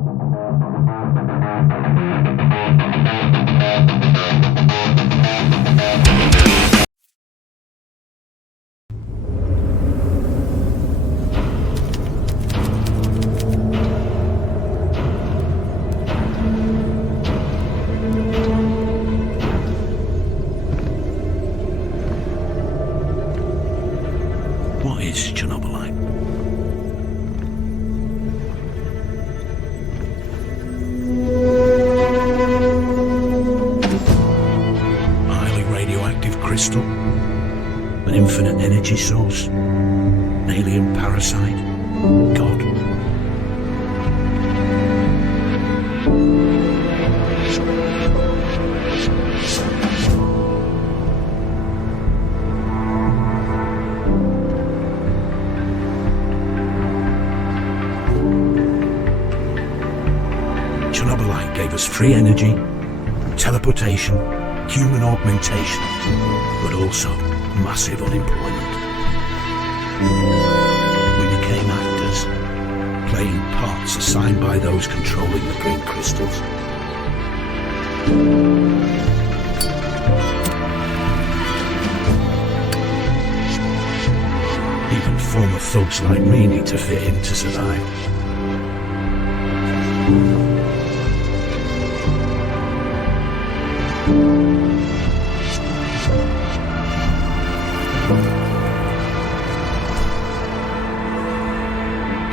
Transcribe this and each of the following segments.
What is Chernobylite? A highly radioactive crystal? An infinite energy source? An alien parasite? God? Chernobylite gave us free energy, teleportation, human augmentation, but also massive unemployment. We became actors, playing parts assigned by those controlling the green crystals. Even former thugs like me need to fit in to survive.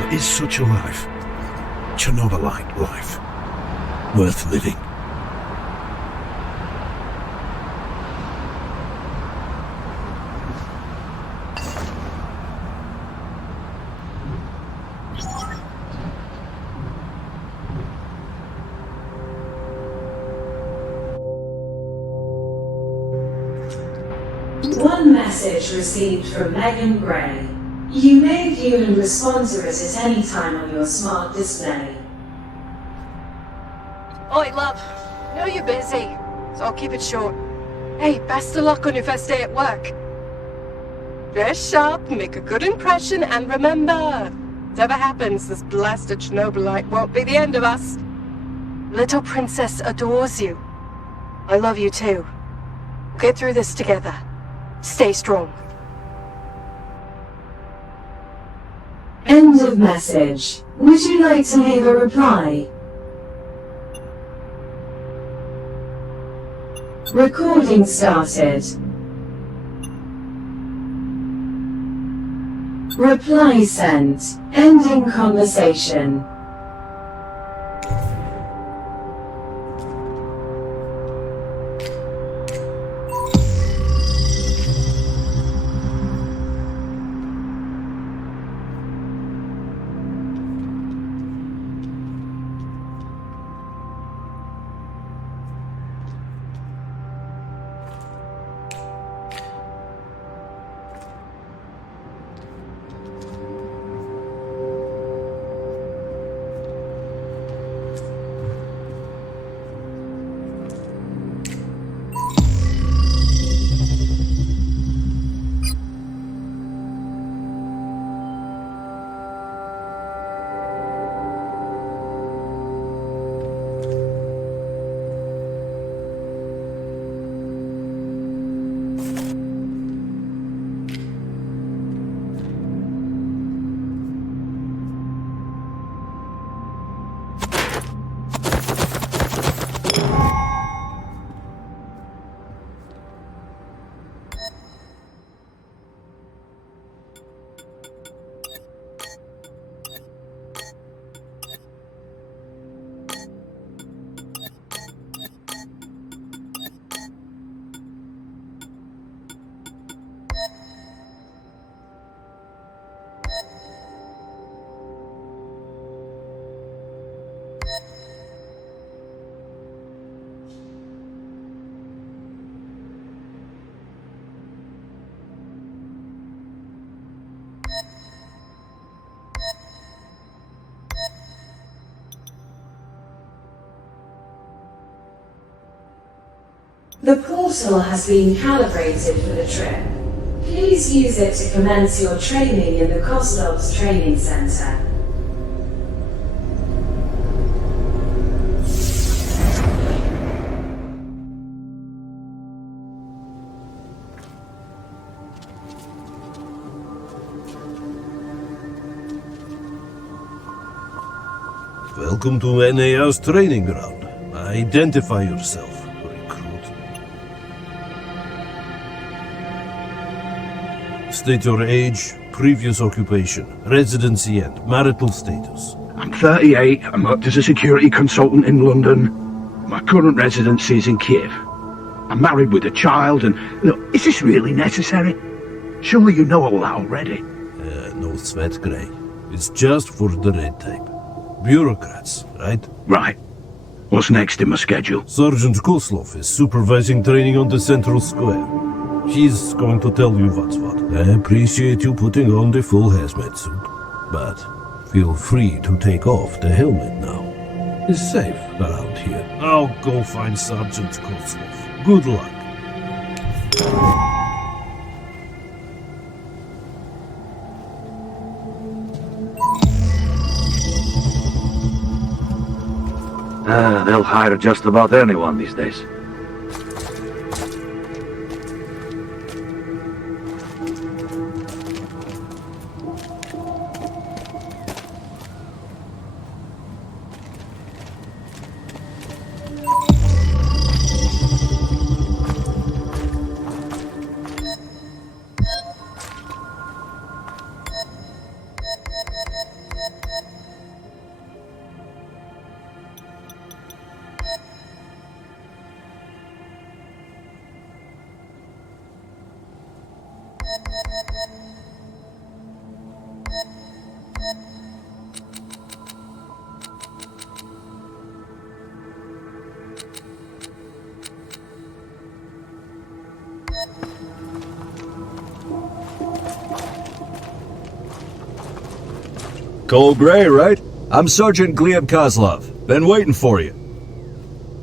But is such a life, Chernobylite life, worth living? One message received from Megan Gray. You may view and respond to it at any time on your smart display. Oi, love. Know you're busy, so I'll keep it short. Hey, best of luck on your first day at work. Dress sharp, make a good impression, and remember, whatever happens, this blasted Chernobylite won't be the end of us. Little princess adores you. I love you too. We'll get through this together. Stay strong. End of message. Would you like to leave a reply? Recording started. Reply sent. Ending conversation. The portal has been calibrated for the trip. Please use it to commence your training in the Kozlov's Training Center. Welcome to NAO's training ground. Identify yourself, recruit. State your age, previous occupation, residency and marital status. I'm 38, I'm worked as a security consultant in London. My current residency is in Kiev. I'm married with a child and... Look, is this really necessary? Surely you know all that already. No sweat, Grey. It's just for the red tape. Bureaucrats, right? Right. What's next in my schedule? Sergeant Koslov is supervising training on the Central Square. He's going to tell you what's what. I appreciate you putting on the full hazmat suit, but feel free to take off the helmet now. It's safe around here. I'll go find Sergeant Koslov. Good luck. They'll hire just about anyone these days. Cole Gray, right? I'm Sergeant Gleb Kozlov. Been waiting for you.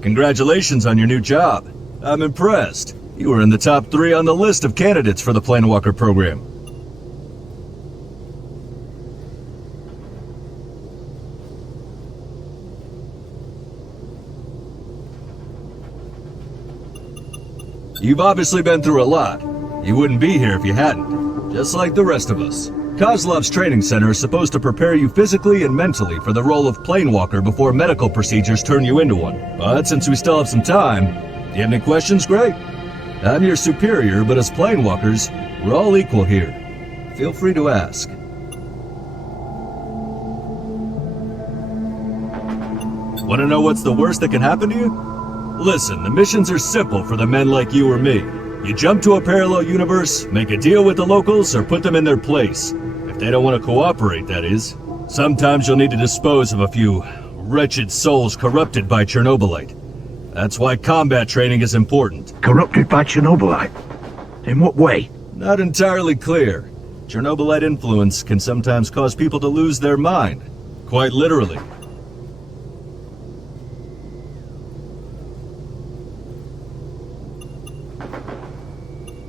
Congratulations on your new job. I'm impressed. You were in the top 3 on the list of candidates for the Planewalker program. You've obviously been through a lot. You wouldn't be here if you hadn't. Just like the rest of us. Kozlov's training center is supposed to prepare you physically and mentally for the role of Planewalker before medical procedures turn you into one. But since we still have some time, do you have any questions, Greg? I'm your superior, but as Planewalkers, we're all equal here. Feel free to ask. Want to know what's the worst that can happen to you? Listen, the missions are simple for the men like you or me. You jump to a parallel universe, make a deal with the locals, or put them in their place. If they don't want to cooperate, that is. Sometimes you'll need to dispose of a few wretched souls corrupted by Chernobylite. That's why combat training is important. Corrupted by Chernobylite? In what way? Not entirely clear. Chernobylite influence can sometimes cause people to lose their mind. Quite literally.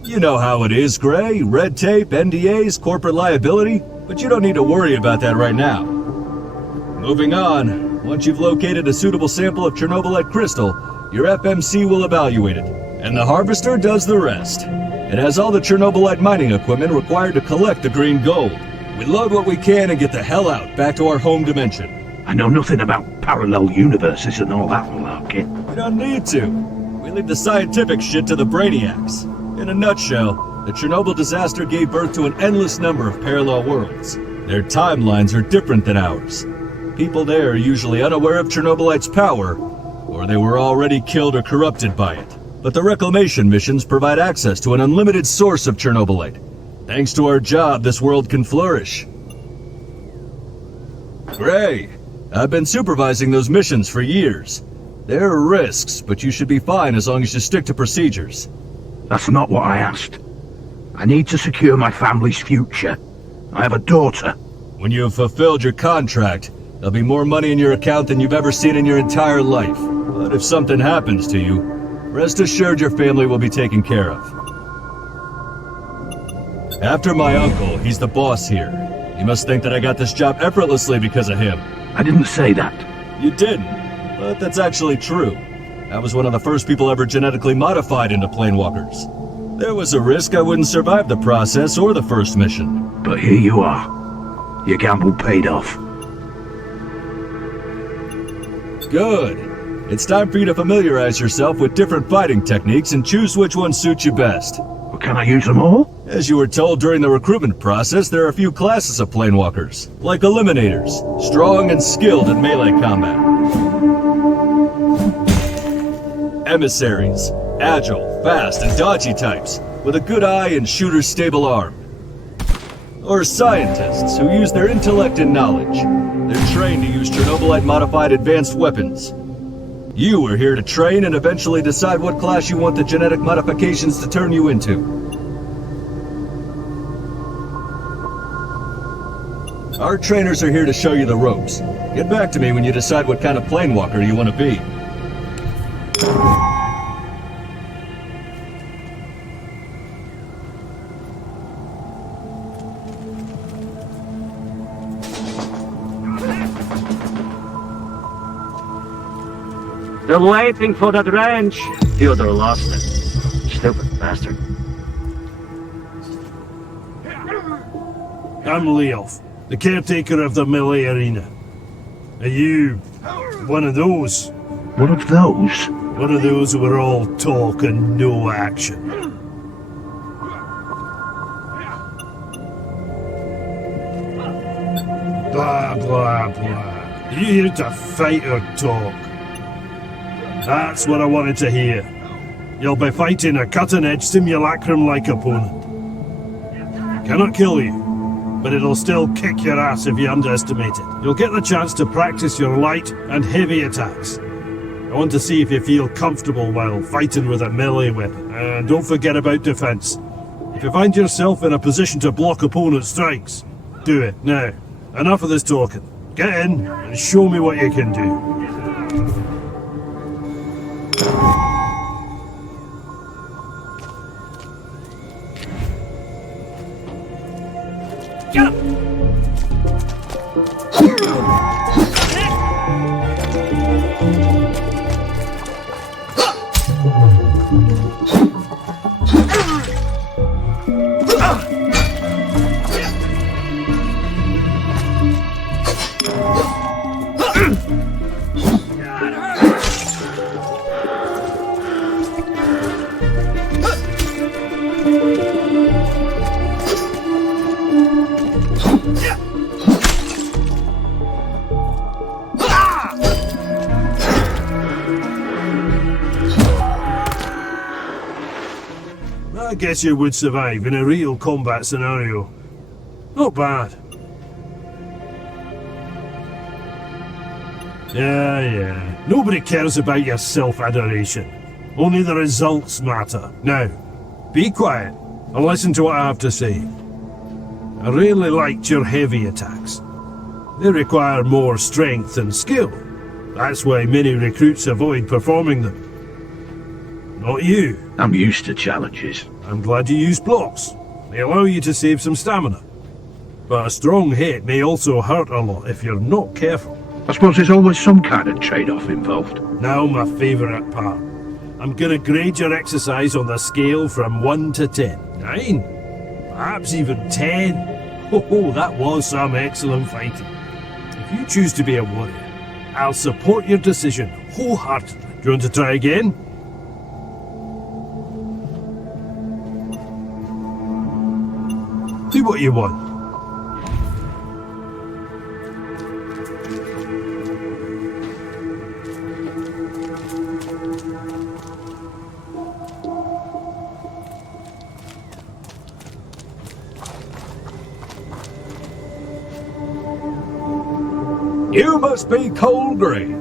You know how it is, Gray. Red tape, NDAs, corporate liability. But you don't need to worry about that right now. Moving on. Once you've located a suitable sample of Chernobylite crystal, your FMC will evaluate it. And the harvester does the rest. It has all the Chernobylite mining equipment required to collect the green gold. We load what we can and get the hell out, back to our home dimension. I know nothing about parallel universes and all that malarkey. We don't need to. We leave the scientific shit to the brainiacs. In a nutshell, the Chernobyl disaster gave birth to an endless number of parallel worlds. Their timelines are different than ours. People there are usually unaware of Chernobylite's power, or they were already killed or corrupted by it. But the reclamation missions provide access to an unlimited source of Chernobylite. Thanks to our job, this world can flourish. Gray, I've been supervising those missions for years. There are risks, but you should be fine as long as you stick to procedures. That's not what I asked. I need to secure my family's future. I have a daughter. When you have fulfilled your contract, there'll be more money in your account than you've ever seen in your entire life. But if something happens to you, rest assured your family will be taken care of. After my uncle, he's the boss here. You must think that I got this job effortlessly because of him. I didn't say that. You didn't, but that's actually true. I was one of the first people ever genetically modified into Planewalkers. There was a risk I wouldn't survive the process or the first mission. But here you are. Your gamble paid off. Good. It's time for you to familiarize yourself with different fighting techniques and choose which one suits you best. Well, can I use them all? As you were told during the recruitment process, there are a few classes of planewalkers, like Eliminators, strong and skilled in melee combat. Emissaries, agile, fast, and dodgy types, with a good eye and shooter's stable arm. Or scientists, who use their intellect and knowledge. They're trained to use Chernobylite-modified advanced weapons. You are here to train and eventually decide what class you want the genetic modifications to turn you into. Our trainers are here to show you the ropes. Get back to me when you decide what kind of planewalker you want to be. They're waiting for that range. Theodore lost it. Stupid bastard. I'm Leof, the caretaker of the melee arena. Are you one of those? One of those? One of those who are all talk and no action? Blah, blah, blah. Are you here to fight or talk? That's what I wanted to hear. You'll be fighting a cutting-edge simulacrum-like opponent. Cannot kill you, but it'll still kick your ass if you underestimate it. You'll get the chance to practice your light and heavy attacks. I want to see if you feel comfortable while fighting with a melee weapon. And don't forget about defense. If you find yourself in a position to block opponent strikes, do it. Now, enough of this talking. Get in and show me what you can do. Get him! I guess you would survive in a real combat scenario. Not bad. Yeah. Nobody cares about your self-adoration. Only the results matter. Now, be quiet and listen to what I have to say. I really liked your heavy attacks. They require more strength and skill. That's why many recruits avoid performing them. Not you. I'm used to challenges. I'm glad you use blocks. They allow you to save some stamina. But a strong hit may also hurt a lot if you're not careful. I suppose there's always some kind of trade-off involved. Now my favourite part. I'm gonna grade your exercise on the scale from 1 to 10. 9? Perhaps even 10? Oh, that was some excellent fighting. If you choose to be a warrior, I'll support your decision wholeheartedly. Do you want to try again? Do what you want. You must be Cole Gray,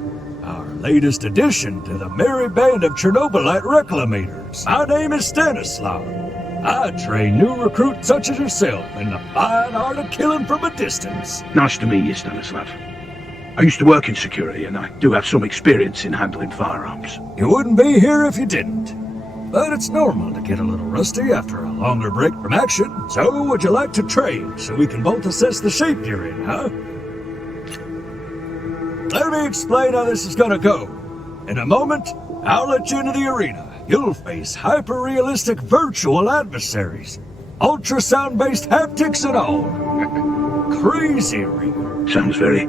our latest addition to the merry band of Chernobylite reclamators. My name is Stanislav. I train new recruits such as yourself in the fine art of killing from a distance. Nice to meet you, Stanislav. I used to work in security, and I do have some experience in handling firearms. You wouldn't be here if you didn't. But it's normal to get a little rusty after a longer break from action. So would you like to trade so we can both assess the shape you're in, huh? Let me explain how this is gonna go. In a moment, I'll let you into the arena. You'll face hyper-realistic virtual adversaries. Ultrasound-based haptics and all. Crazy real. Sounds very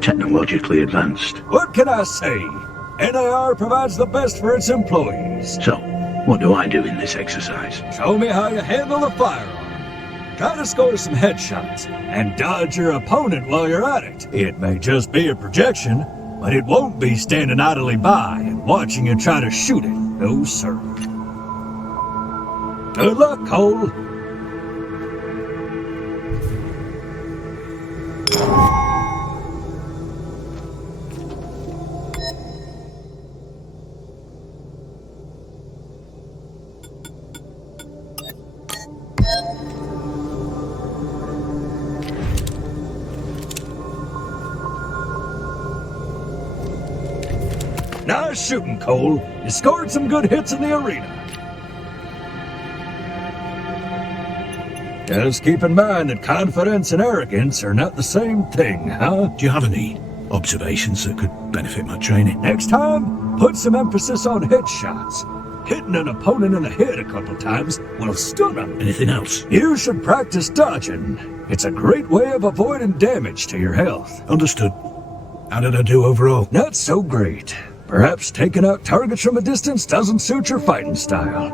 technologically advanced. What can I say? NAR provides the best for its employees. So, what do I do in this exercise? Show me how you handle a firearm. Try to score some headshots and dodge your opponent while you're at it. It may just be a projection, but it won't be standing idly by and watching you try to shoot it. No, sir. Good luck, Cole. Nice shooting, Cole. You scored some good hits in the arena. Just keep in mind that confidence and arrogance are not the same thing, huh? Do you have any observations that could benefit my training? Next time, put some emphasis on headshots. Hitting an opponent in the head a couple times will stun them. Anything else? You should practice dodging. It's a great way of avoiding damage to your health. Understood. How did I do overall? Not so great. Perhaps taking out targets from a distance doesn't suit your fighting style.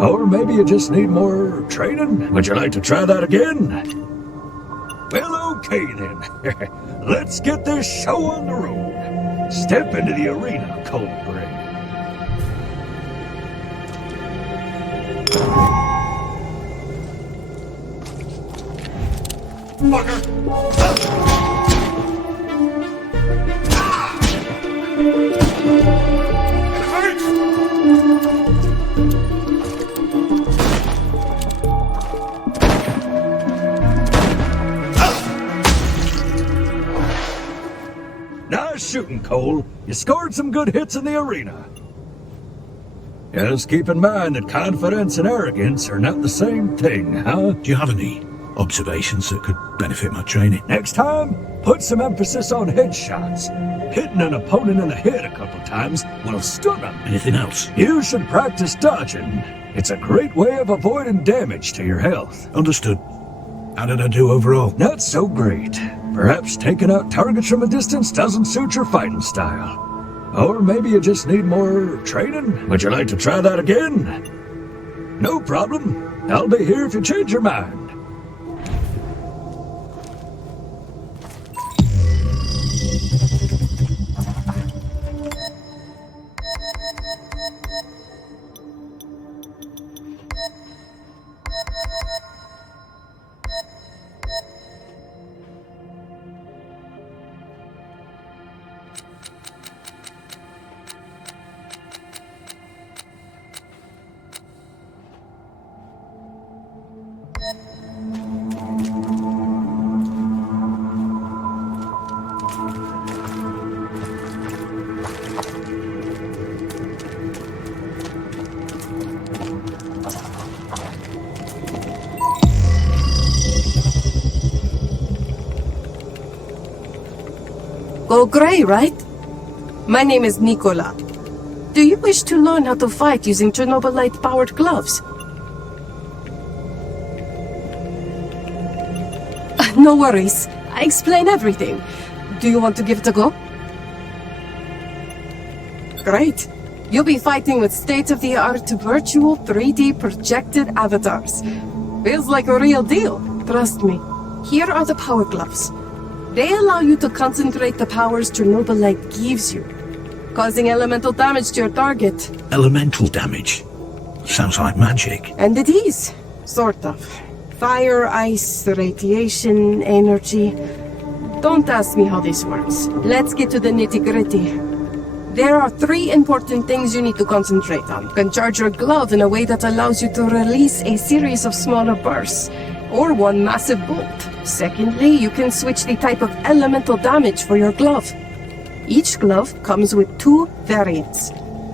Or maybe you just need more training? Would you like to try that again? Well, okay then. Let's get this show on the road. Step into the arena, Cole Gray. Nice shooting, Cole. You scored some good hits in the arena. Just keep in mind that confidence and arrogance are not the same thing, huh? Do you have any observations that could benefit my training? Next time, put some emphasis on headshots. Hitting an opponent in the head a couple times will stun them. Anything else? You should practice dodging. It's a great way of avoiding damage to your health. Understood. How did I do overall? Not so great. Perhaps taking out targets from a distance doesn't suit your fighting style. Or maybe you just need more training? Would you like to try that again? No problem. I'll be here if you change your mind. Go Grey, right? My name is Nicola. Do you wish to learn how to fight using Chernobylite-powered gloves? No worries. I explain everything. Do you want to give it a go? Great. You'll be fighting with state-of-the-art virtual 3D projected avatars. Feels like a real deal. Trust me. Here are the power gloves. They allow you to concentrate the powers Chernobylite gives you, causing elemental damage to your target. Elemental damage? Sounds like magic. And it is, sort of. Fire, ice, radiation, energy. Don't ask me how this works. Let's get to the nitty-gritty. There are 3 important things you need to concentrate on. You can charge your glove in a way that allows you to release a series of smaller bursts, or one massive bolt. Secondly, you can switch the type of elemental damage for your glove. Each glove comes with 2 variants.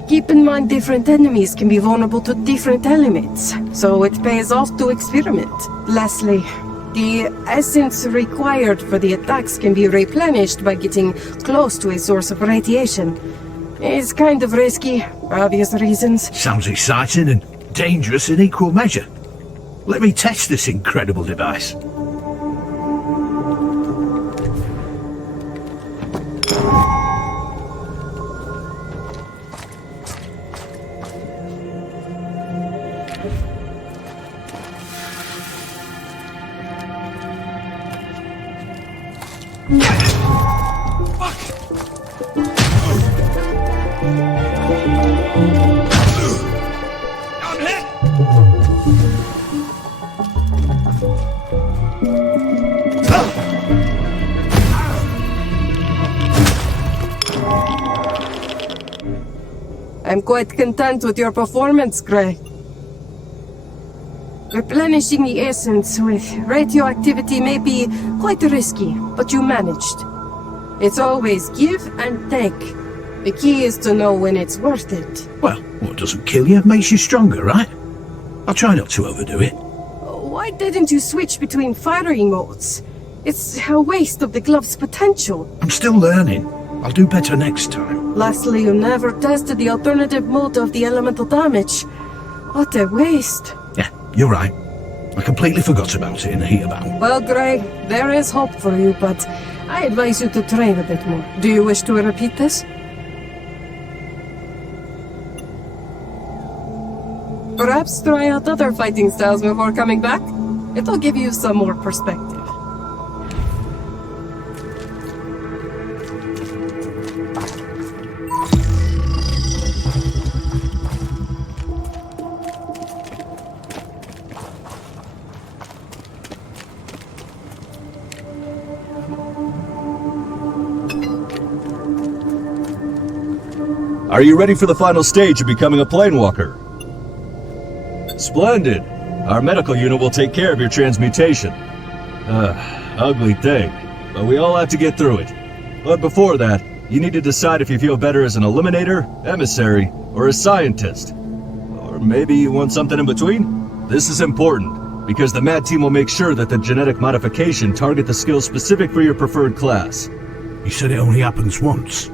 Keep in mind different enemies can be vulnerable to different elements, so it pays off to experiment. Lastly, the essence required for the attacks can be replenished by getting close to a source of radiation. It's kind of risky, for obvious reasons. Sounds exciting and dangerous in equal measure. Let me test this incredible device. I'm quite content with your performance, Gray. Replenishing the essence with radioactivity may be quite risky, but you managed. It's always give and take. The key is to know when it's worth it. Well, what doesn't kill you makes you stronger, right? I'll try not to overdo it. Why didn't you switch between firing modes? It's a waste of the glove's potential. I'm still learning. I'll do better next time. Lastly, you never tested the alternative mode of the elemental damage. What a waste. Yeah, you're right. I completely forgot about it in the heat of battle. Well, Gray, there is hope for you, but I advise you to train a bit more. Do you wish to repeat this? Perhaps try out other fighting styles before coming back? It'll give you some more perspective. Are you ready for the final stage of becoming a planewalker? Splendid! Our medical unit will take care of your transmutation. Ugly thing, but we all have to get through it. But before that, you need to decide if you feel better as an eliminator, emissary, or a scientist. Or maybe you want something in between? This is important, because the MAD team will make sure that the genetic modification target the skills specific for your preferred class. You said it only happens once,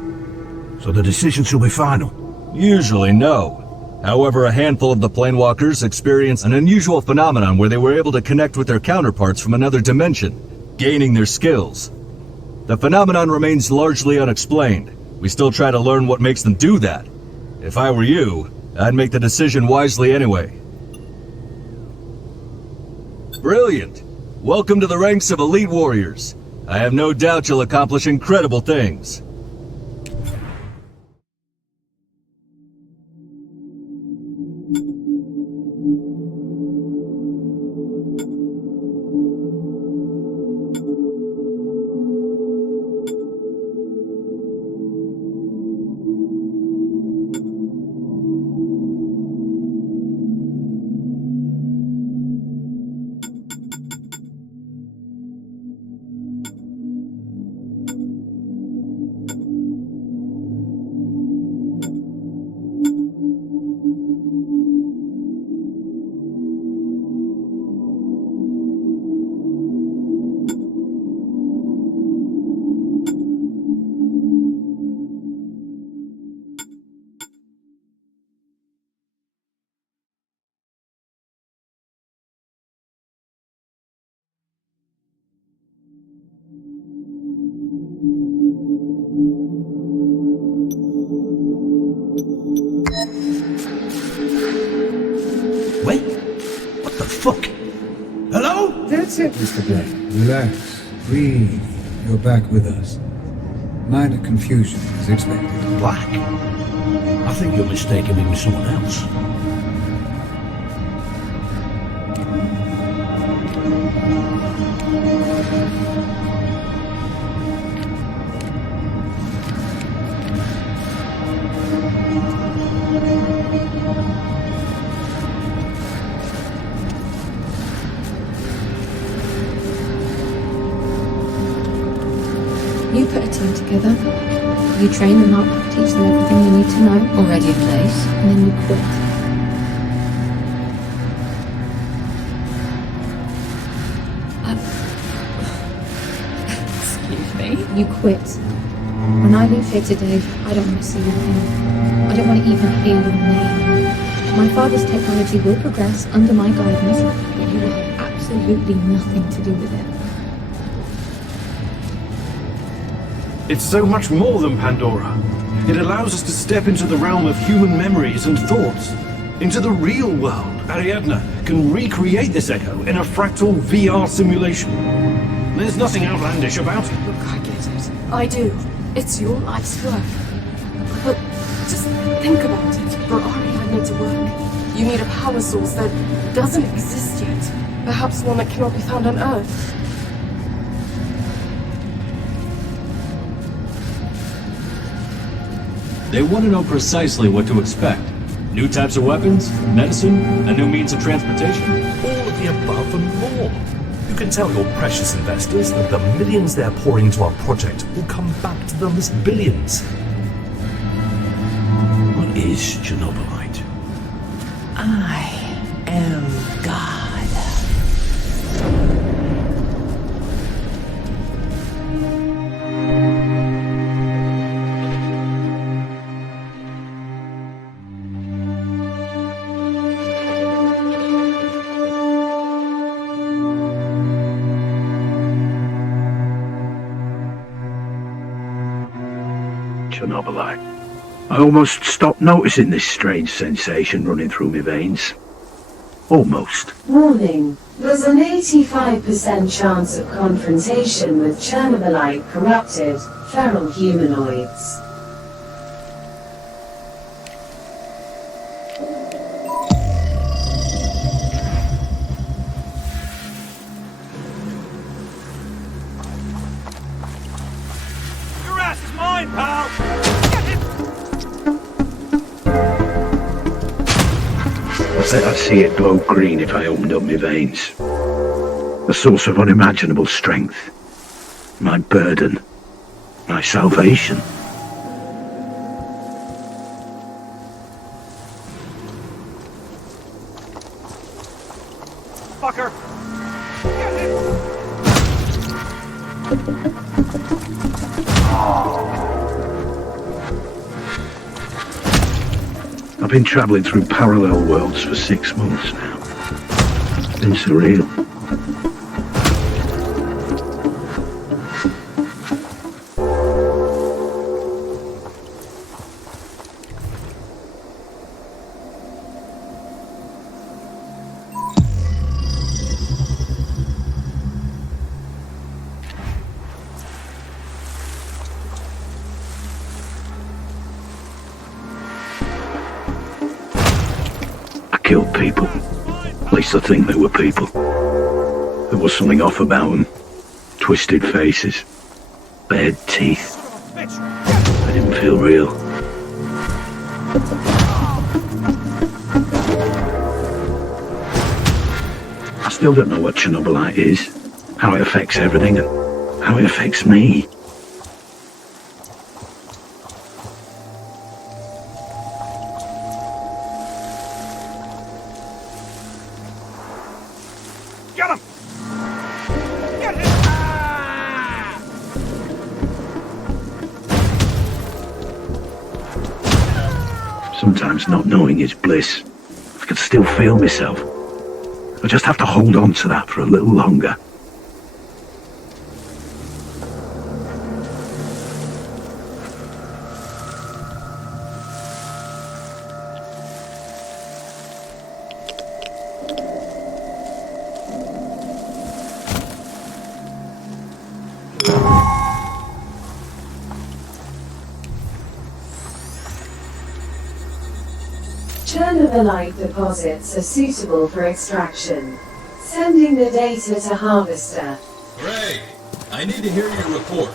so the decisions will be final. Usually no. However, a handful of the planewalkers experienced an unusual phenomenon where they were able to connect with their counterparts from another dimension, gaining their skills. The phenomenon remains largely unexplained. We still try to learn what makes them do that. If I were you, I'd make the decision wisely anyway. Brilliant! Welcome to the ranks of elite warriors. I have no doubt you'll accomplish incredible things. Wait? What the fuck? Hello? That's it, Mr. Black. Relax. Breathe. You're back with us. Minor confusion, as expected. Black? I think you're mistaking me with someone else. You put a team together, you train them up, teach them everything they need to know, already in place, and then you quit. Excuse me? You quit. When I leave here today, I don't want to see you again. I don't want to even hear your name. My father's technology will progress under my guidance, but you will have absolutely nothing to do with it. It's so much more than Pandora. It allows us to step into the realm of human memories and thoughts, into the real world. Ariadna can recreate this echo in a fractal VR simulation. There's nothing outlandish about it. Look, I get it. I do. It's your life's work. But just think about it. For Ariadna to work, you need a power source that doesn't exist yet. Perhaps one that cannot be found on Earth. They want to know precisely what to expect. New types of weapons, medicine, a new means of transportation. All of the above and more. You can tell your precious investors that the millions they're pouring into our project will come back to them as billions. What is Chernobylite? I am God. Chernobylite. I almost stopped noticing this strange sensation running through my veins. Almost. Warning. There's an 85% chance of confrontation with Chernobylite corrupted, feral humanoids. Your ass is mine, pal! I bet I'd see it glow green if I opened up my veins. A source of unimaginable strength. My burden. My salvation. Fucker! I've been travelling through parallel worlds for 6 months now. It's been surreal. Killed people. At least I think they were people. There was something off about them. Twisted faces. Bared teeth. They didn't feel real. I still don't know what Chernobylite is, how it affects everything, and how it affects me. Get him! Get him! Sometimes not knowing is bliss. I can still feel myself. I just have to hold on to that for a little longer. Chernobylite deposits are suitable for extraction. Sending the data to Harvester. Gray, I need to hear your report.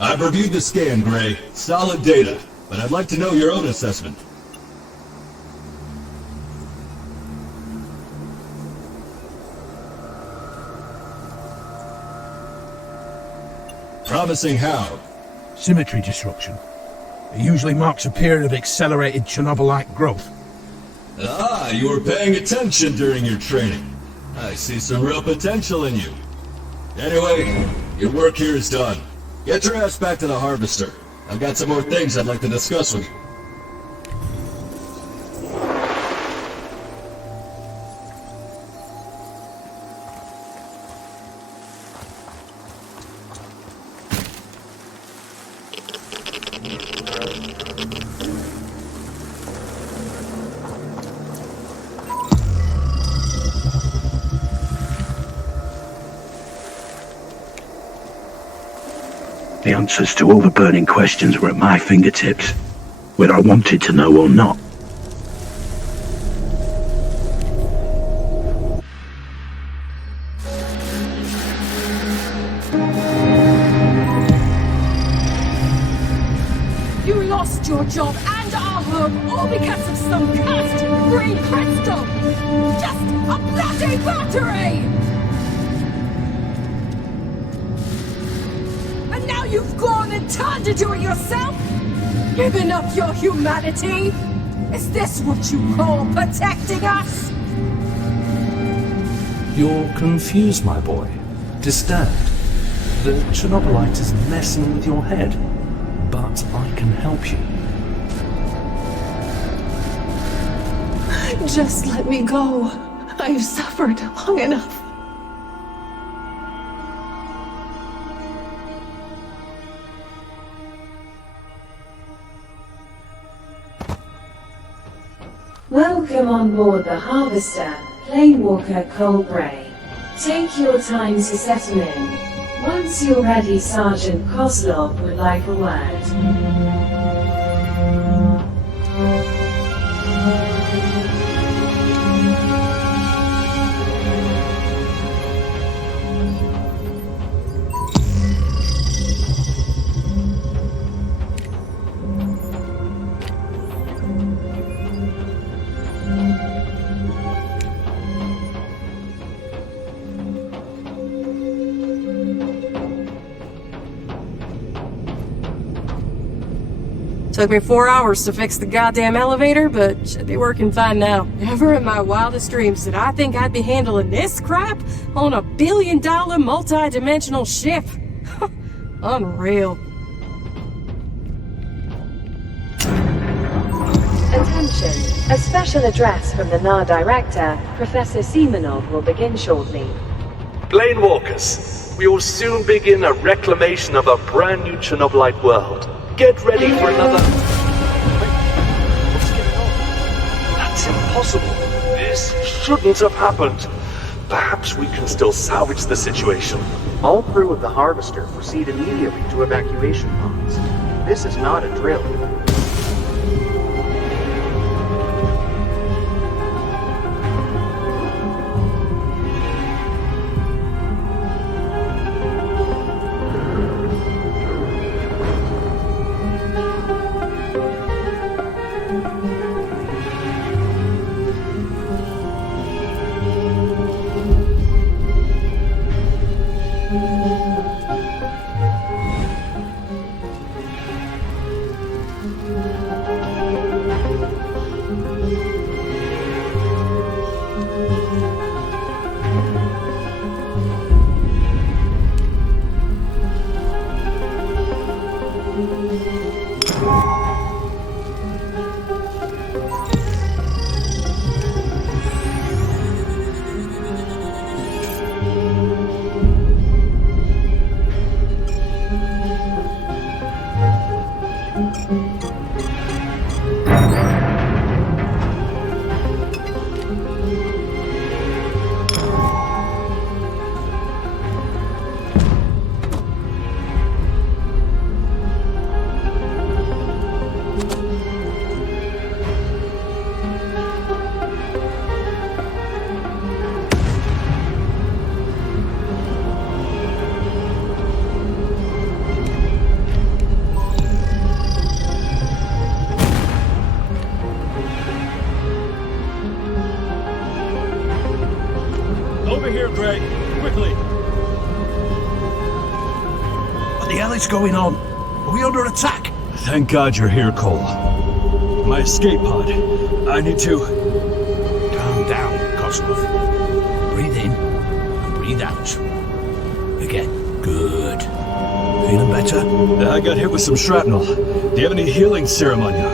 I've reviewed the scan, Gray. Solid data, but I'd like to know your own assessment. Promising how? Symmetry disruption. It usually marks a period of accelerated Chernobylite growth. Ah, you were paying attention during your training. I see some real potential in you. Anyway, your work here is done. Get your ass back to the Harvester. I've got some more things I'd like to discuss with you. The answers to all the burning questions were at my fingertips, whether I wanted to know or not. lost your job and our home all because of some cursed green crystal! Just a bloody battery! And now you've gone and turned to do it yourself? Giving up your humanity? Is this what you call protecting us? You're confused, my boy. Disturbed. The Chernobylite is messing with your head. But I can help you. Just let me go. I've suffered long enough. Welcome on board the Harvester, Planewalker Cole Gray. Take your time to settle in. Once you're ready, Sergeant Kozlov would like a word. Took me 4 hours to fix the goddamn elevator, but should be working fine now. Never in my wildest dreams did I think I'd be handling this crap on a billion-dollar multi-dimensional ship. Unreal. Attention! A special address from the NAR Director, Professor Semenov, will begin shortly. Planewalkers, we will soon begin a reclamation of a brand new Chernobylite world. Get ready for another... Wait, what's going on? That's impossible. This shouldn't have happened. Perhaps we can still salvage the situation. All crew of the Harvester proceed immediately to evacuation pods. This is not a drill. What is going on? Are we under attack? Thank God you're here, Cole. My escape pod. I need to... Calm down, Kozlov. Breathe in and breathe out. Again. Good. Feeling better? I got hit with some shrapnel. Do you have any healing serum on you?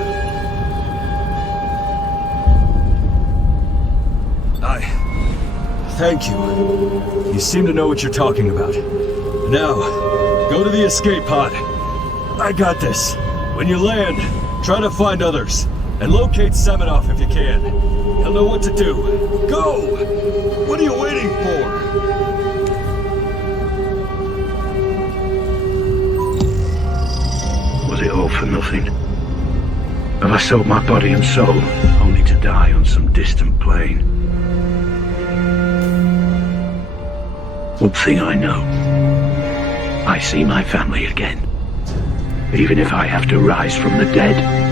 Thank you. You seem to know what you're talking about. Now, go to the escape pod. I got this. When you land, try to find others. And locate Semenov if you can. He'll know what to do. Go! What are you waiting for? Was it all for nothing? Have I sold my body and soul only to die on some distant plane? One thing I know. I see my family again. even if I have to rise from the dead.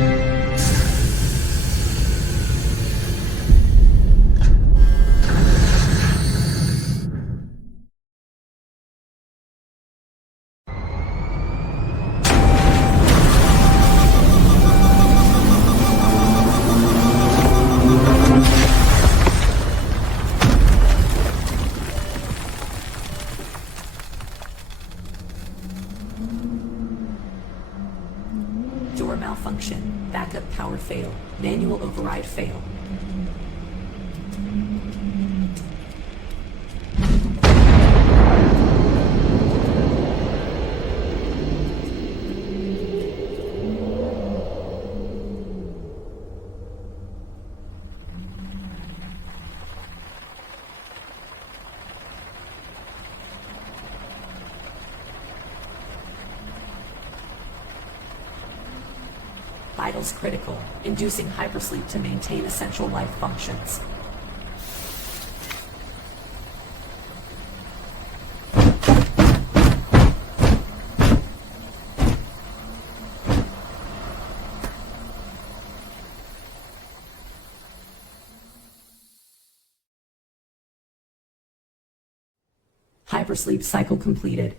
Door malfunction. Backup power fail. Manual override fail. Vitals critical, inducing hypersleep to maintain essential life functions. Hypersleep cycle completed.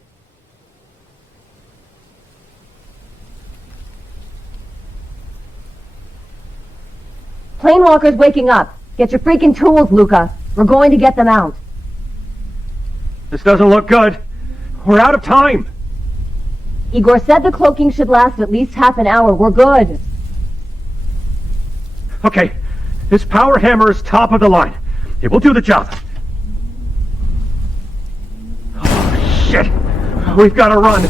Planewalker's waking up. Get your freaking tools, Luca. We're going to get them out. This doesn't look good. We're out of time. Igor said the cloaking should last at least half an hour. We're good. Okay, this power hammer is top of the line. It will do the job. Oh, shit. We've got to run.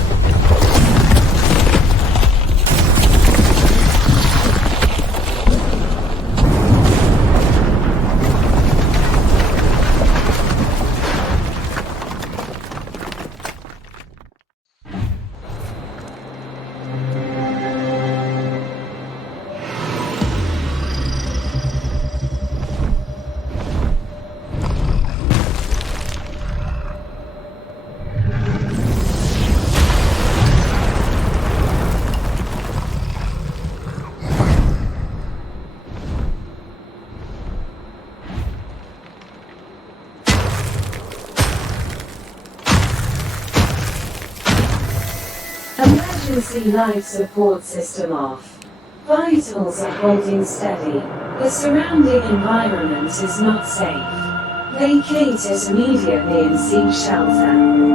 Emergency life support system off. Vitals are holding steady. The surrounding environment is not safe. Vacate it immediately and seek shelter.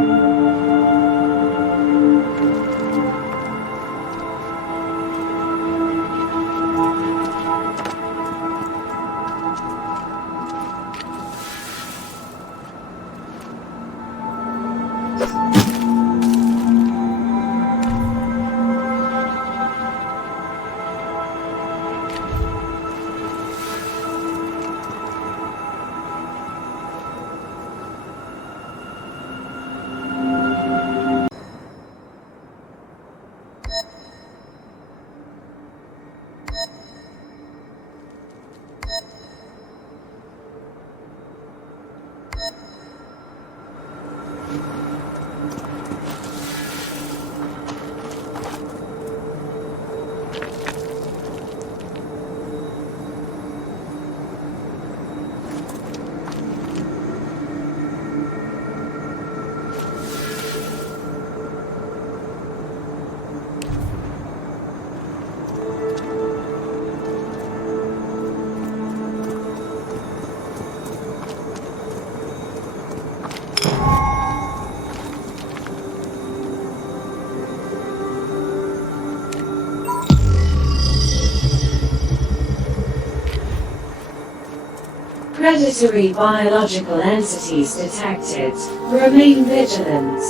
Predatory biological entities detected. Remain vigilant.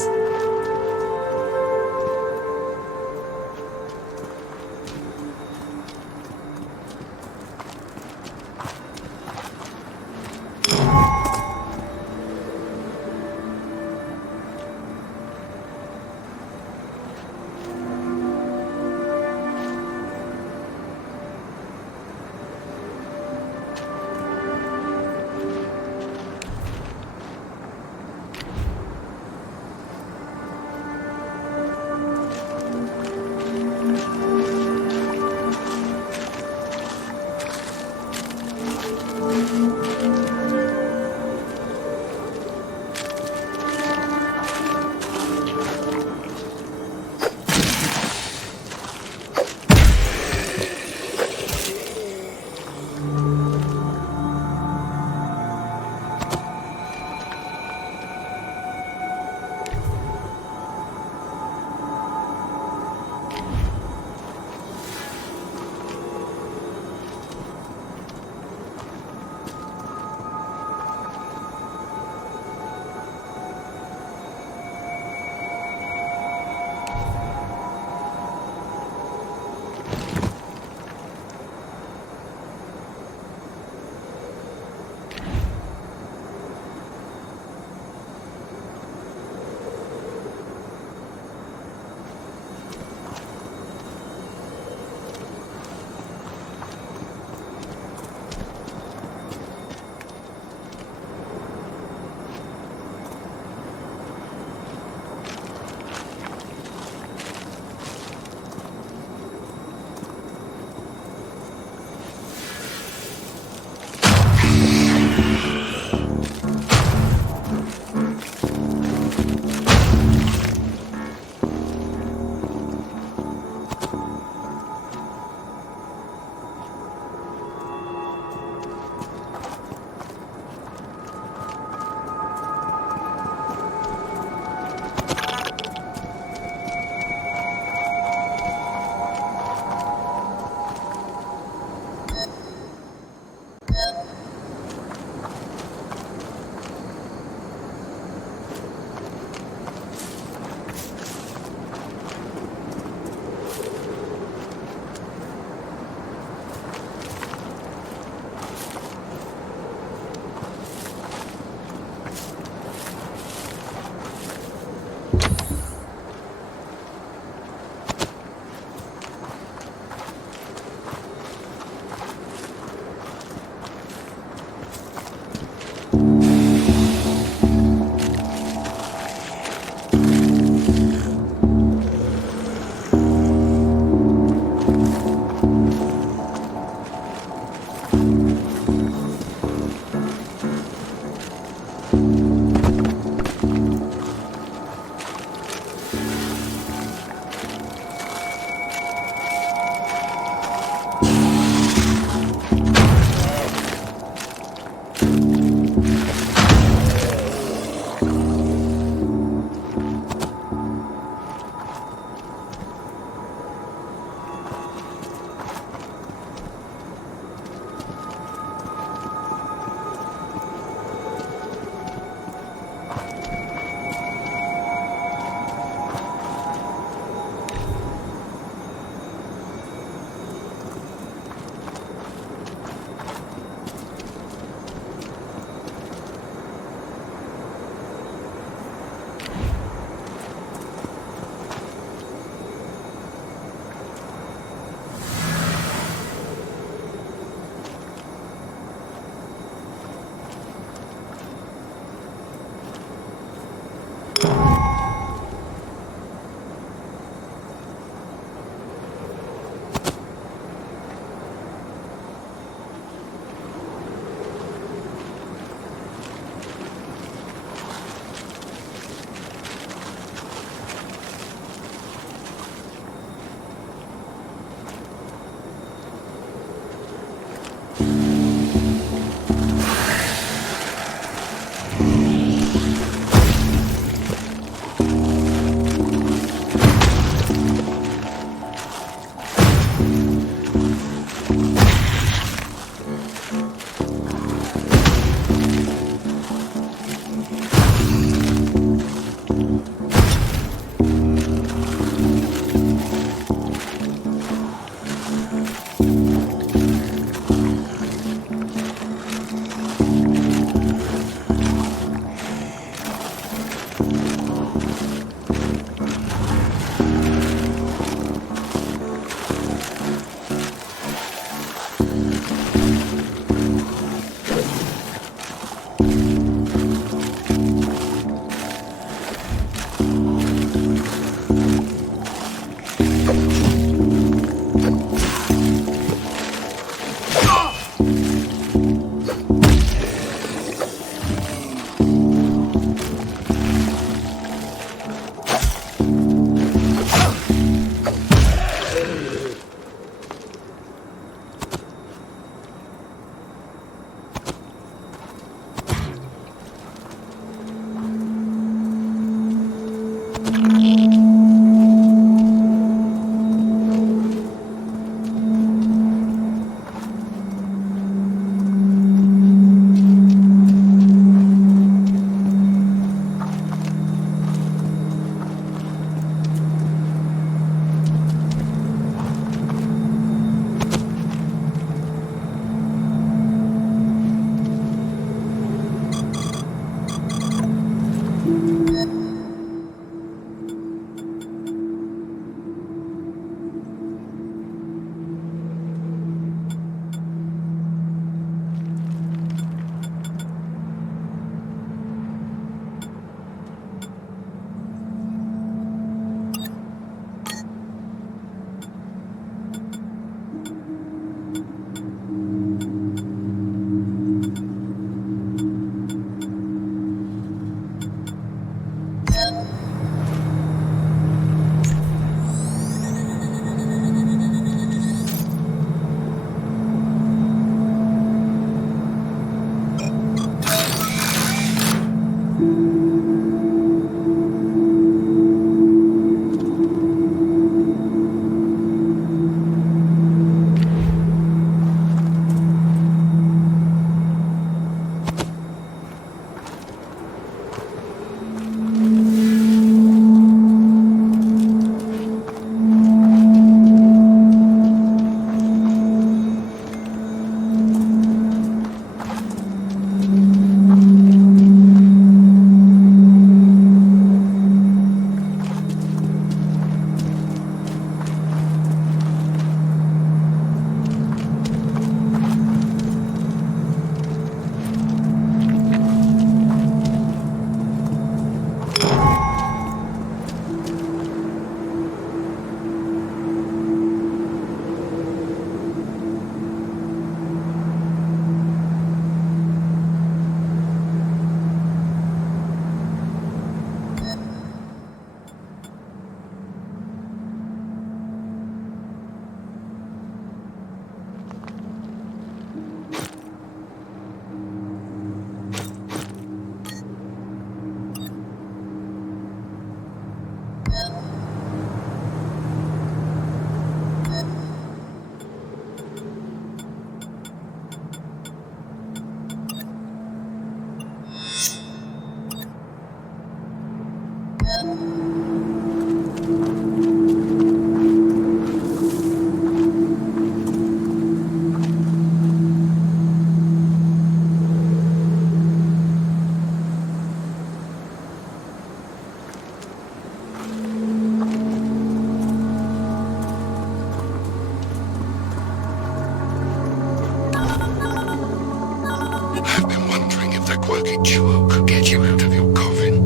ritual could get you out of your coffin.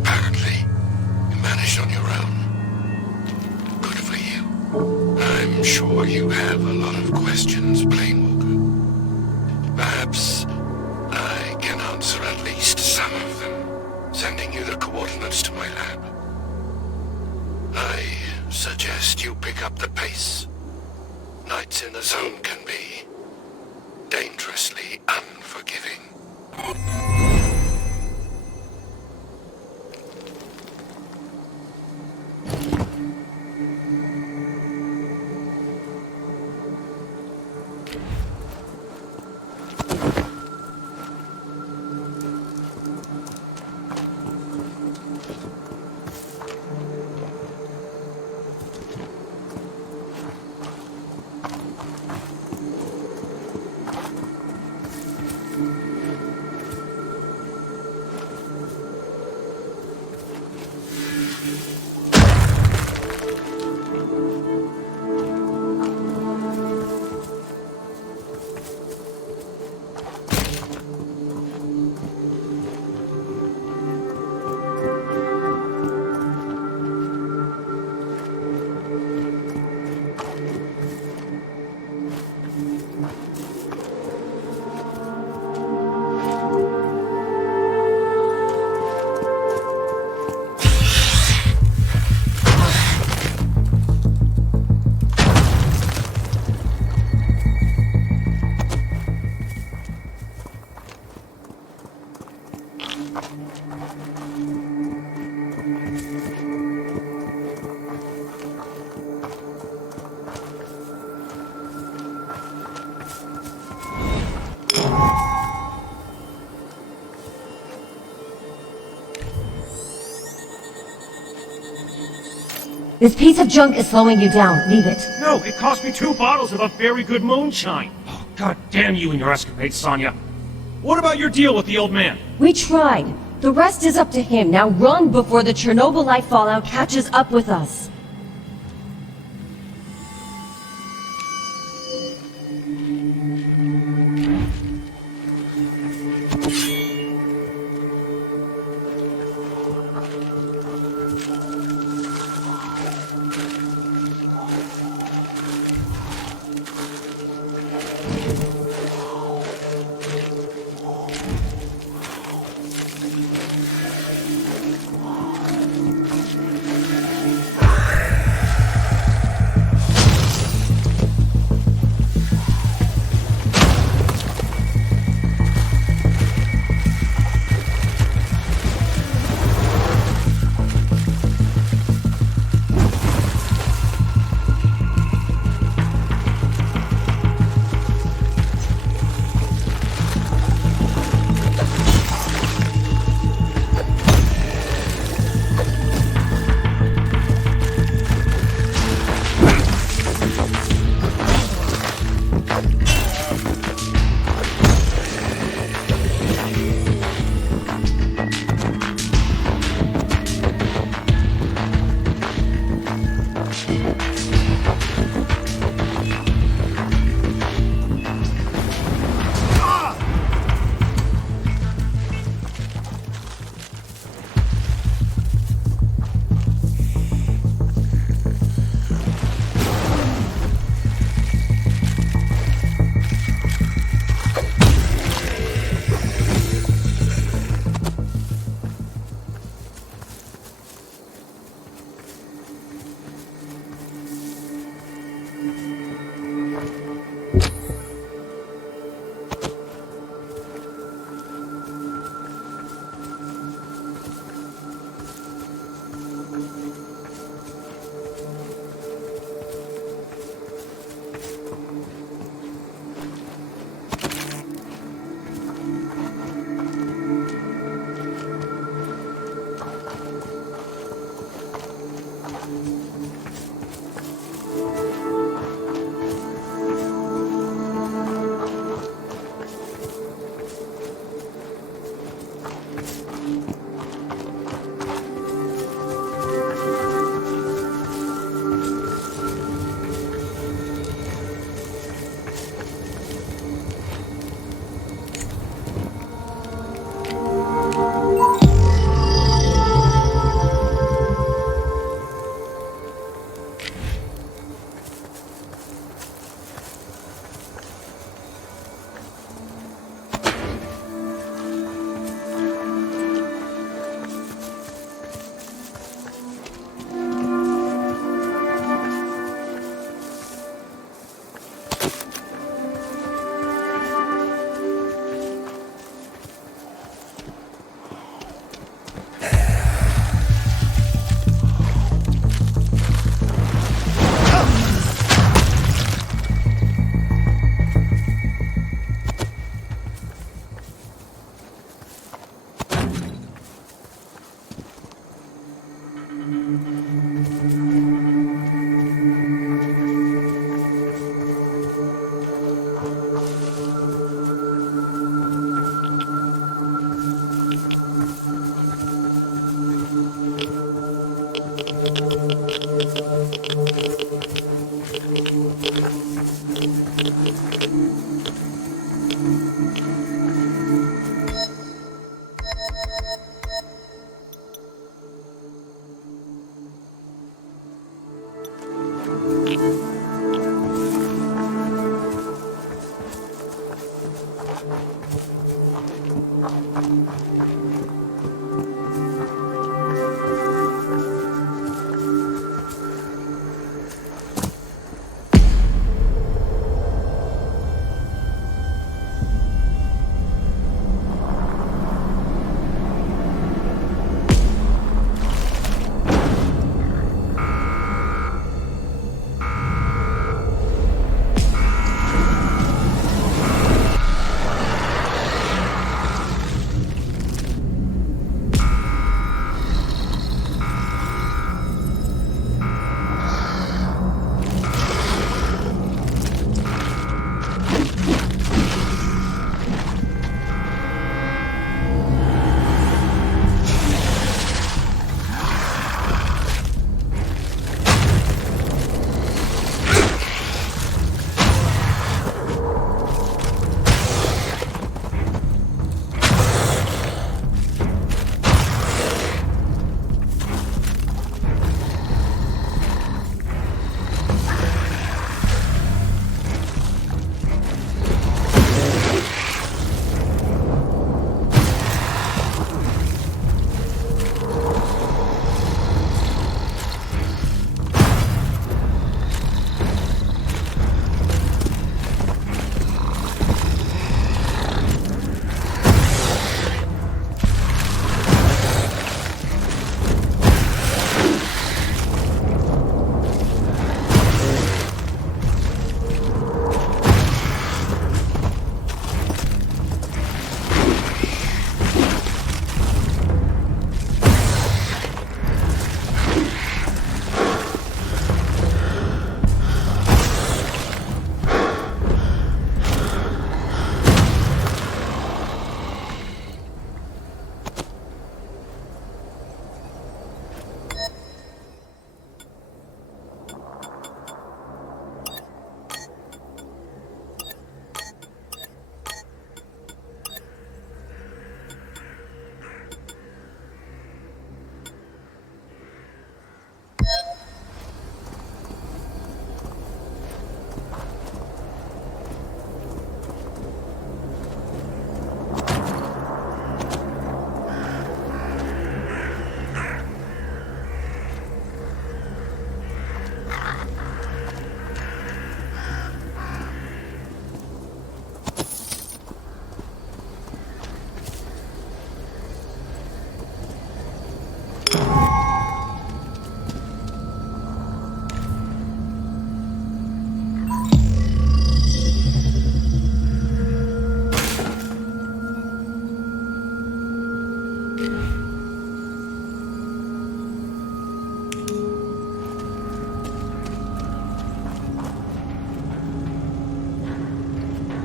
Apparently, you managed on your own. Good for you. I'm sure you have a lot of questions, Planewalker. Perhaps I can answer at least some of them, sending you the coordinates to my lab. I suggest you pick up the pace. Nights in the zone can be dangerously unforgiving. This piece of junk is slowing you down. Leave it. No, it cost me 2 bottles of a very good moonshine. Oh, God damn you and your escapades, Sonya. What about your deal with the old man? We tried. The rest is up to him. Now run before the Chernobylite fallout catches up with us.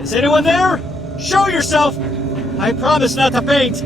Is anyone there? Show yourself! I promise not to faint!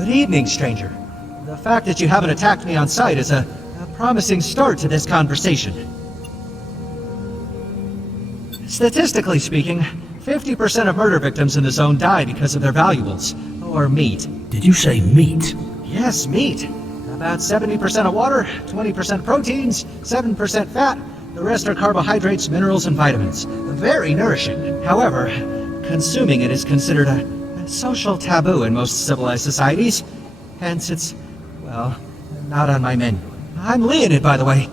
Good evening, stranger. The fact that you haven't attacked me on sight is a promising start to this conversation. Statistically speaking, 50% of murder victims in the zone die because of their valuables, or meat. Did you say meat? Yes, meat. About 70% of water, 20% proteins, 7% fat. The rest are carbohydrates, minerals, and vitamins. Very nourishing. However, consuming it is considered a social taboo in most civilized societies. Hence, it's, well, not on my menu. I'm Leonid, by the way.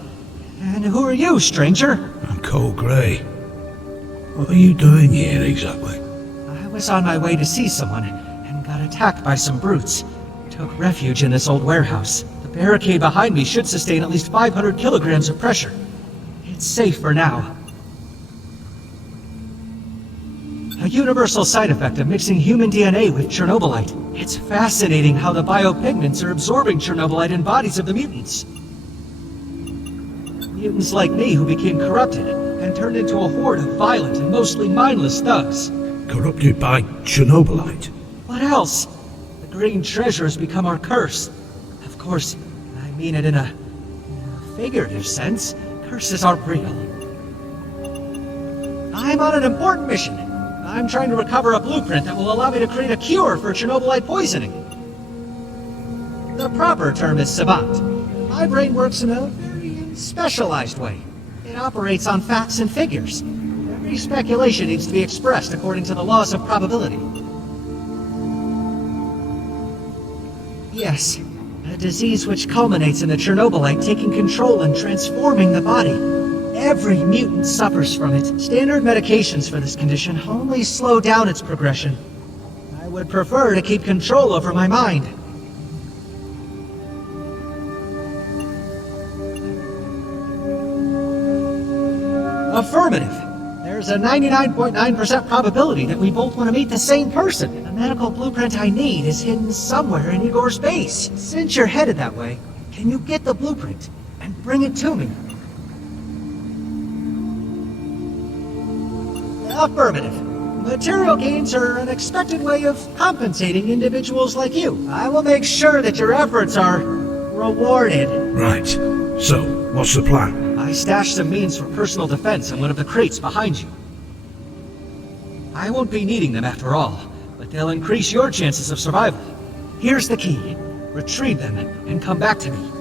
And who are you, stranger? I'm Cole Gray. What are you doing here, exactly? I was on my way to see someone, and got attacked by some brutes. Took refuge in this old warehouse. The barricade behind me should sustain at least 500 kilograms of pressure. It's safe for now. A universal side effect of mixing human DNA with Chernobylite. It's fascinating how the biopigments are absorbing Chernobylite in bodies of the mutants. Mutants like me who became corrupted and turned into a horde of violent and mostly mindless thugs. Corrupted by Chernobylite? What else? The green treasure has become our curse. Of course, I mean it in a figurative sense. Curses aren't real. I'm on an important mission. I'm trying to recover a blueprint that will allow me to create a cure for Chernobylite poisoning. The proper term is savant. My brain works in a very specialized way. It operates on facts and figures. Every speculation needs to be expressed according to the laws of probability. Yes, a disease which culminates in the Chernobylite taking control and transforming the body. Every mutant suffers from it. Standard medications for this condition only slow down its progression. I would prefer to keep control over my mind. Affirmative. There's a 99.9% probability that we both want to meet the same person. The medical blueprint I need is hidden somewhere in Igor's base. Since you're headed that way, can you get the blueprint and bring it to me? Affirmative. Material gains are an expected way of compensating individuals like you. I will make sure that your efforts are rewarded. Right. So, what's the plan? I stashed some means for personal defense in one of the crates behind you. I won't be needing them after all, but they'll increase your chances of survival. Here's the key. Retrieve them and come back to me.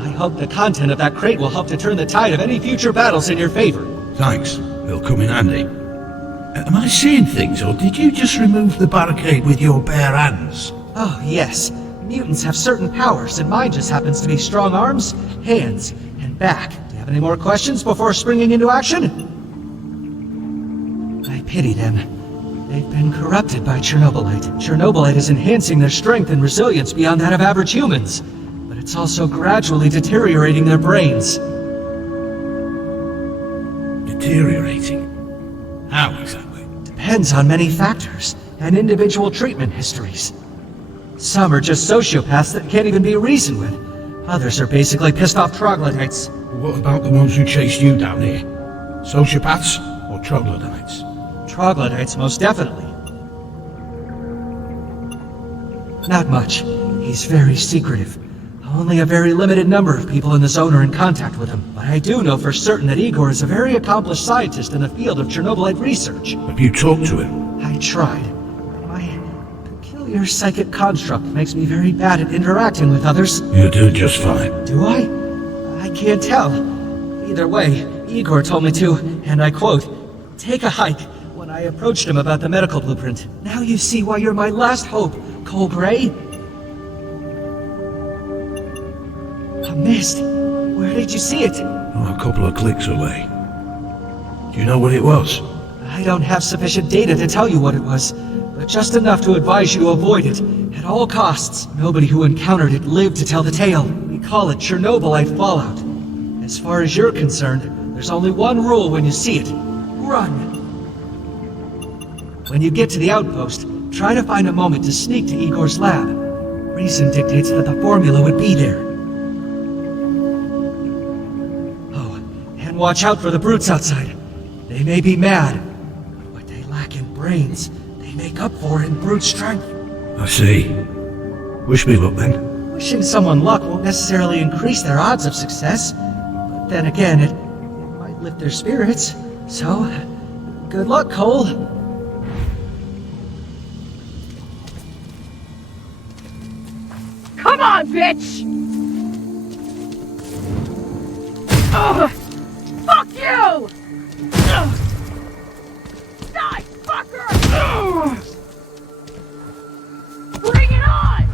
I hope the content of that crate will help to turn the tide of any future battles in your favor. Thanks. It'll come in handy. Am I seeing things, or did you just remove the barricade with your bare hands? Oh, yes. Mutants have certain powers, and mine just happens to be strong arms, hands, and back. Do you have any more questions before springing into action? I pity them. They've been corrupted by Chernobylite. Chernobylite is enhancing their strength and resilience beyond that of average humans. But it's also gradually deteriorating their brains. Deteriorating? How exactly? Depends on many factors, and individual treatment histories. Some are just sociopaths that can't even be reasoned with. Others are basically pissed off troglodytes. What about the ones who chased you down here? Sociopaths or troglodytes? Troglodytes, most definitely. Not much. He's very secretive. Only a very limited number of people in the zone are in contact with him. But I do know for certain that Igor is a very accomplished scientist in the field of Chernobylite research. Have you talked to him? I tried. My peculiar psychic construct makes me very bad at interacting with others. You do just fine. Do I? I can't tell. Either way, Igor told me to, and I quote, "Take a hike," when I approached him about the medical blueprint. Now you see why you're my last hope, Cole Gray. A mist. Where did you see it? Oh, a couple of clicks away. Do you know what it was? I don't have sufficient data to tell you what it was, but just enough to advise you to avoid it at all costs. Nobody who encountered it lived to tell the tale. We call it Chernobylite fallout. As far as you're concerned, there's only one rule when you see it. Run! When you get to the outpost, try to find a moment to sneak to Igor's lab. Reason dictates that the formula would be there. Oh, and watch out for the brutes outside. They may be mad, but what they lack in brains, they make up for in brute strength. I see. Wish me luck then. Wishing someone luck won't necessarily increase their odds of success, but then again, it might lift their spirits. So, good luck, Cole. Come on, bitch! Ugh. Fuck you! Ugh. Die, fucker! Ugh. Bring it on!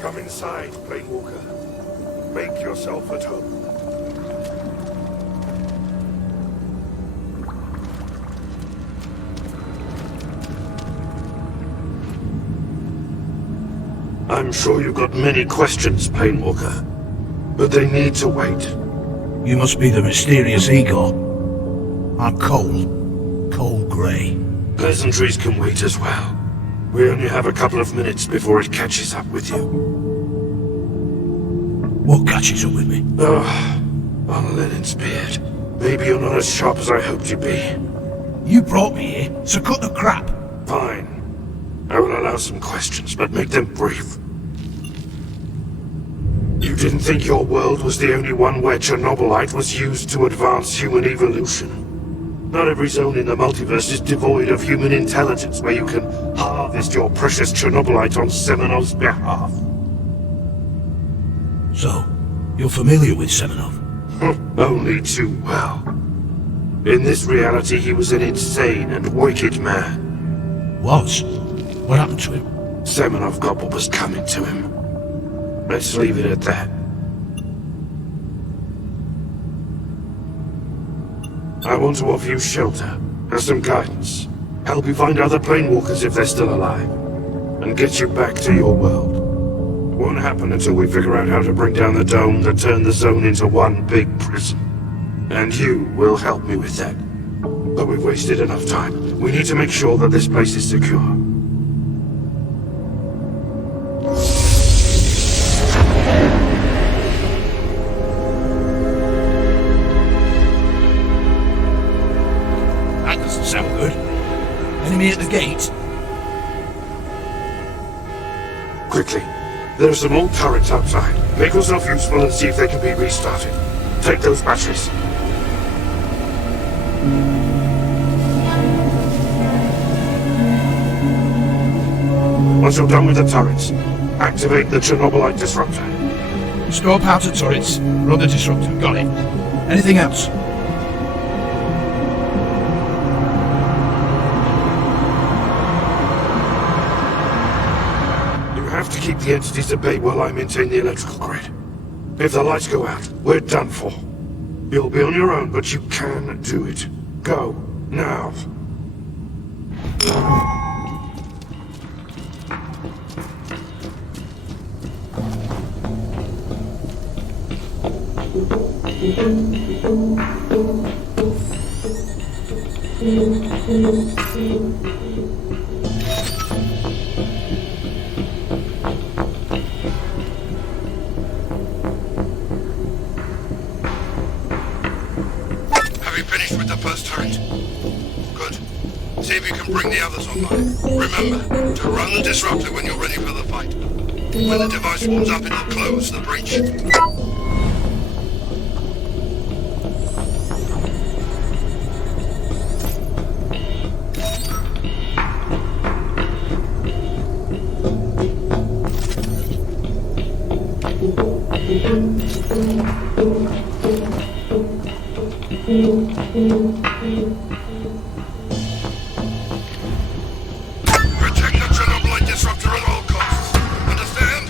Come inside, Planewalker. Make yourself at home. I'm sure you've got many questions, Planewalker, but they need to wait. You must be the mysterious Igor. I'm Cole Gray. Pleasantries can wait as well. We only have a couple of minutes before it catches up with you. What catches up with me? on Lenin's beard. Maybe you're not as sharp as I hoped you'd be. You brought me here, so cut the crap. Fine. I will allow some questions, but make them brief. You didn't think your world was the only one where Chernobylite was used to advance human evolution? Not every zone in the multiverse is devoid of human intelligence where you can harvest your precious Chernobylite on Semenov's behalf. So, you're familiar with Semenov? Only too well. In this reality, he was an insane and wicked man. Was? What happened to him? Semenov got what was coming to him. Let's leave it at that. I want to offer you shelter, and some guidance. Help you find other planewalkers if they're still alive, and get you back to your world. It won't happen until we figure out how to bring down the dome that turned the zone into one big prison. And you will help me with that. But we've wasted enough time. We need to make sure that this place is secure. That doesn't sound good. Enemy at the gate? Quickly. There are some old turrets outside. Make yourself useful and see if they can be restarted. Take those batteries. Once you're done with the turrets, activate the Chernobylite disruptor. Store power to turrets, run the disruptor. Got it. Anything else? You have to keep the entities at bay while I maintain the electrical grid. If the lights go out, we're done for. You'll be on your own, but you can do it. Go, now. Have you finished with the first turret? Good. See if you can bring the others online. Remember, to run the disruptor when you're ready for the fight. When the device warms up, it'll close the breach. Protect the Chernobylite disruptor at all costs. Understand?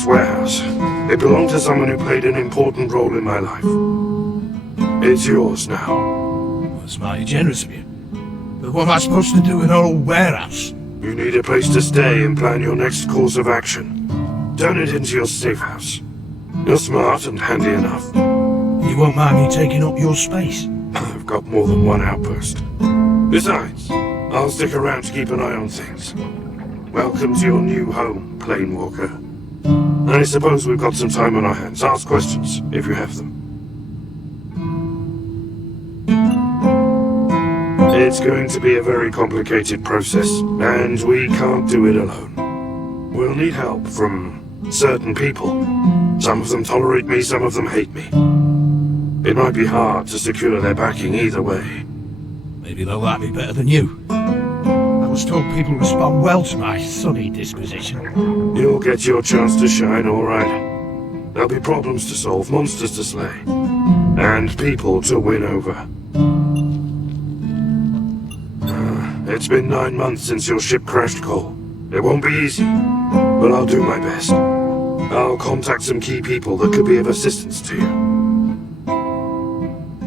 this warehouse. It belonged to someone who played an important role in my life. It's yours now. That's mighty generous of you. But what am I supposed to do in an old warehouse? You need a place to stay and plan your next course of action. Turn it into your safe house. You're smart and handy enough. You won't mind me taking up your space? I've got more than one outpost. Besides, I'll stick around to keep an eye on things. Welcome to your new home, Planewalker. I suppose we've got some time on our hands. Ask questions, if you have them. It's going to be a very complicated process, and we can't do it alone. We'll need help from certain people. Some of them tolerate me, some of them hate me. It might be hard to secure their backing either way. Maybe they'll like me better than you. I was told people respond well to my sunny disposition. You'll get your chance to shine, all right. There'll be problems to solve, monsters to slay, and people to win over. It's been 9 months since your ship crashed, Cole. It won't be easy, but I'll do my best. I'll contact some key people that could be of assistance to you.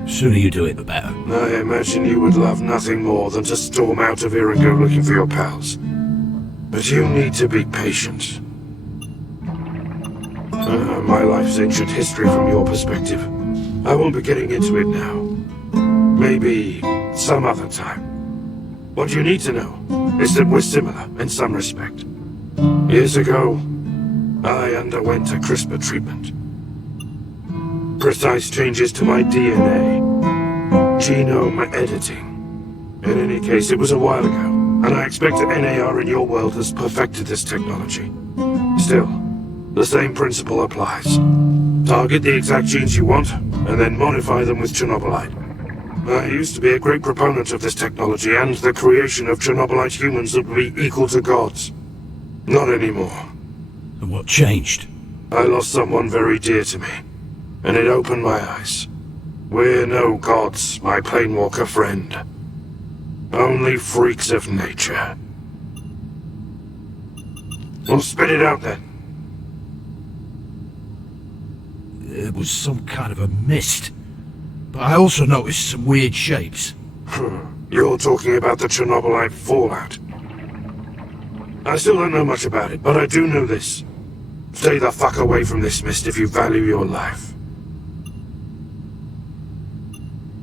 The sooner you do it, the better. I imagine you would love nothing more than to storm out of here and go looking for your pals. But you need to be patient. My life's ancient history from your perspective. I won't be getting into it now. Maybe some other time. What you need to know is that we're similar in some respect. Years ago, I underwent a CRISPR treatment. Precise changes to my DNA. Genome editing. In any case, it was a while ago, and I expect that NAR in your world has perfected this technology. Still, the same principle applies. Target the exact genes you want, and then modify them with Chernobylite. I used to be a great proponent of this technology and the creation of Chernobylite humans that would be equal to gods. Not anymore. And what changed? I lost someone very dear to me, and it opened my eyes. We're no gods, my Planewalker friend. Only freaks of nature. Well, spit it out then. It was some kind of a mist. But I also noticed some weird shapes. You're talking about the Chernobylite fallout. I still don't know much about it, but I do know this. Stay the fuck away from this mist if you value your life.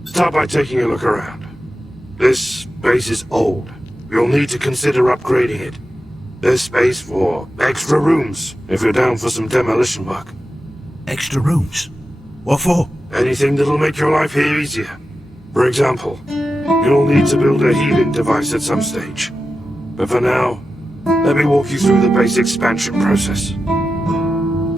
Start by taking a look around. This base is old. You'll need to consider upgrading it. There's space for extra rooms, if you're down for some demolition work. Extra rooms? What for? Anything that'll make your life here easier. For example, you'll need to build a healing device at some stage. But for now, let me walk you through the base expansion process.